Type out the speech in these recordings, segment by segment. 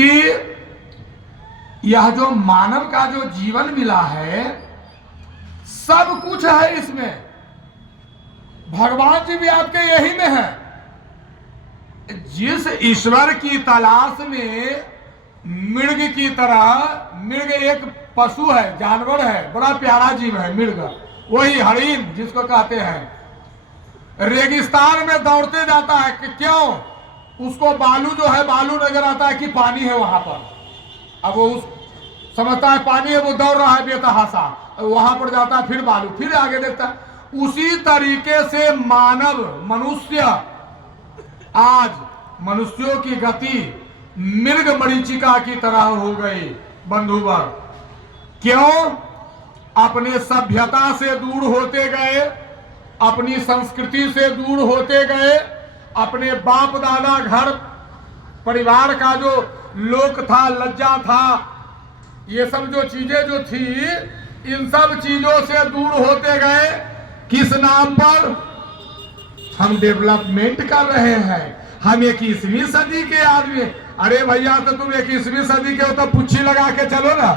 कि यह जो मानव का जो जीवन मिला है, सब कुछ है इसमें। भगवान जी भी आपके यही में है। जिस ईश्वर की तलाश में मृग की तरह, मृग एक पशु है, जानवर है, बड़ा प्यारा जीव है मृग, वही हरिण जिसको कहते हैं, रेगिस्तान में दौड़ते जाता है कि क्यों? उसको बालू जो है, बालू नजर आता है कि पानी है वहां पर। अब वो समझता है पानी है, वो दौड़ रहा है बेतहासा, वहां पर जाता है, फिर बालू, फिर आगे देखता है। उसी तरीके से मानव, मनुष्य, आज मनुष्यों की गति मृग मरीचिका की तरह हो गई बंधुवर। क्यों? अपने सभ्यता से दूर होते गए, अपनी संस्कृति से दूर होते गए, अपने बाप दादा घर परिवार का जो लोक था, लज्जा था, ये सब जो चीजें जो थी, इन सब चीजों से दूर होते गए। किस नाम पर? हम डेवलपमेंट कर रहे हैं, हम 21वीं सदी के आदमी। अरे भैया, तो तुम 21वीं सदी के हो तो पुच्छी लगा के चलो ना।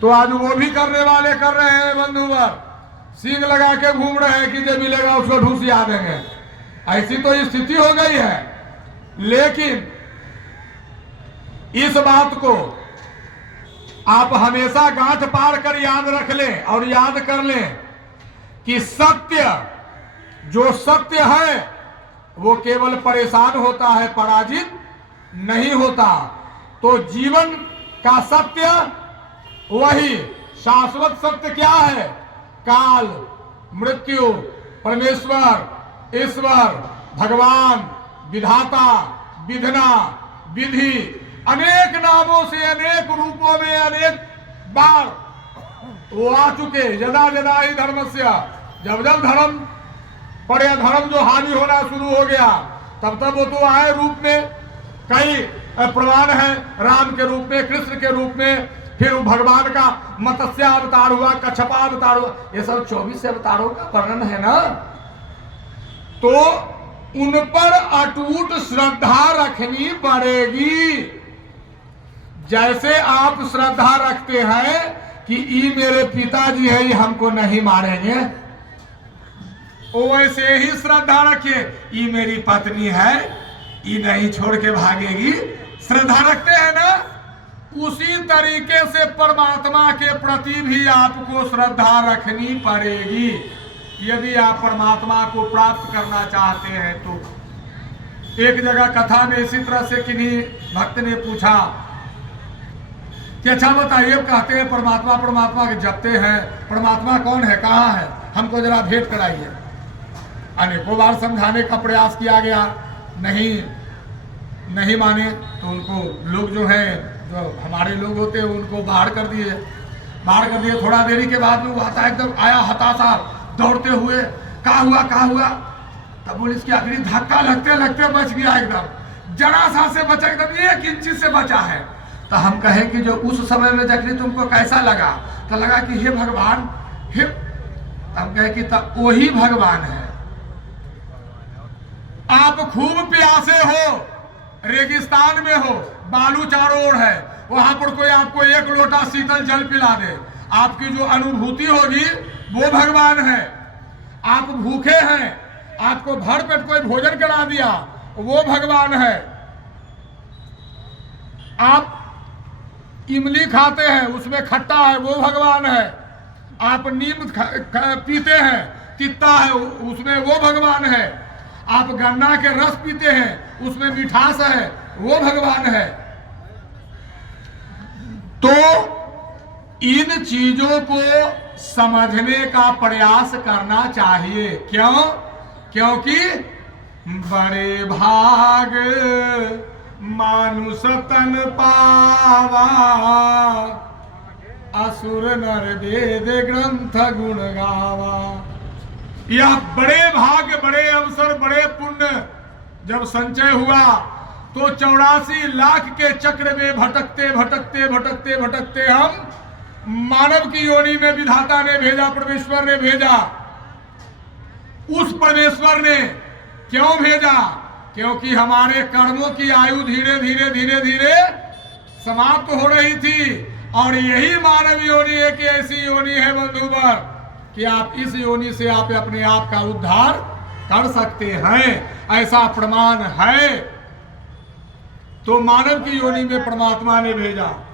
तो आज वो भी करने वाले कर रहे हैं बंधुवर, सींग लगा के घूम रहे हैं कि जो मिलेगा उसको ढूंसिया देंगे। ऐसी तो स्थिति हो गई है। लेकिन इस बात को आप हमेशा गांठ पार कर याद रख लें और याद कर लें कि सत्य, जो सत्य है वो केवल परेशान होता है, पराजित नहीं होता। तो जीवन का सत्य वही शाश्वत सत्य क्या है? काल, मृत्यु, परमेश्वर, ईश्वर, भगवान, विधाता, विधना, विधि, अनेक नामों से, अनेक रूपों में, अनेक बार वो आ चुके। यदा यदा ही धर्मस्य, जब जब धर्म पर यह धर्म जो हानि होना शुरू हो गया, तब तब वो तो आए रूप में। कई प्रमाण है, राम के रूप में, कृष्ण के रूप में, फिर भगवान का मत्स्य अवतार हुआ, कच्छपा अवतार हुआ, ये सब 24 अवतारों का वर्णन है ना। तो उन पर अटूट श्रद्धा रखनी पड़ेगी। जैसे आप श्रद्धा रखते हैं कि ये मेरे पिताजी है, ये हमको नहीं मारेंगे, वैसे ही श्रद्धा रखिए, ये मेरी पत्नी है, ये नहीं छोड़ के भागेगी। श्रद्धा रखते हैं ना, उसी तरीके से परमात्मा के प्रति भी आपको श्रद्धा रखनी पड़ेगी यदि आप परमात्मा को प्राप्त करना चाहते हैं। तो एक जगह कथा में इसी तरह से किन्हीं भक्त ने पूछा कि अच्छा बताइए, कहते हैं परमात्मा परमात्मा के जपते हैं, परमात्मा कौन है, कहाँ है, हमको जरा भेंट कराइए। अनेकों बार समझाने का प्रयास किया गया, नहीं माने। तो उनको लोग जो है, जो हमारे लोग होते हैं, उनको बाहर कर दिए। थोड़ा देरी के बाद में वो आता, एकदम आया हताशा दौड़ते हुए, कहा हुआ। तब पुलिस की आखिरी धक्का लगते लगते बच गया, एकदम जरा सा से बचा, एकदम 1 इंच से बचा है। तो हम कहें कि जो उस समय में देखने तुमको कैसा लगा? तो लगा कि हे भगवान, हे, हम कहे कि तब वही भगवान है। आप खूब प्यासे हो, रेगिस्तान में हो, बालू चारों ओर है, वहां पर कोई आपको 1 लोटा शीतल जल पिला दे, आपकी जो अनुभूति होगी वो भगवान है। आप भूखे हैं, आपको भर पेट कोई भोजन करा दिया, वो भगवान है। आप इमली खाते हैं, उसमें खट्टा है, वो भगवान है। आप नीम पीते हैं, तित्ता है, उसमें वो भगवान है। आप गन्ना के रस पीते हैं, उसमें मिठास है, वो भगवान है। तो इन चीजों को समझने का प्रयास करना चाहिए। क्यों? क्योंकि बड़े भाग मानुष तन पावा, असुर नर वेद ग्रंथ गुण गावा। यह बड़े भाग्य, बड़े अवसर, बड़े पुण्य जब संचय हुआ तो 84 लाख के चक्र में भटकते भटकते भटकते भटकते हम मानव की योनि में विधाता ने भेजा, परमेश्वर ने भेजा। उस परमेश्वर ने क्यों भेजा क्योंकि हमारे कर्मों की आयु धीरे धीरे धीरे धीरे समाप्त हो रही थी। और यही मानव योनि एक ऐसी योनि है बंधुवर कि आप इस योनि से आप अपने आप का उद्धार कर सकते हैं, ऐसा प्रमाण है। तो मानव की योनि में परमात्मा ने भेजा।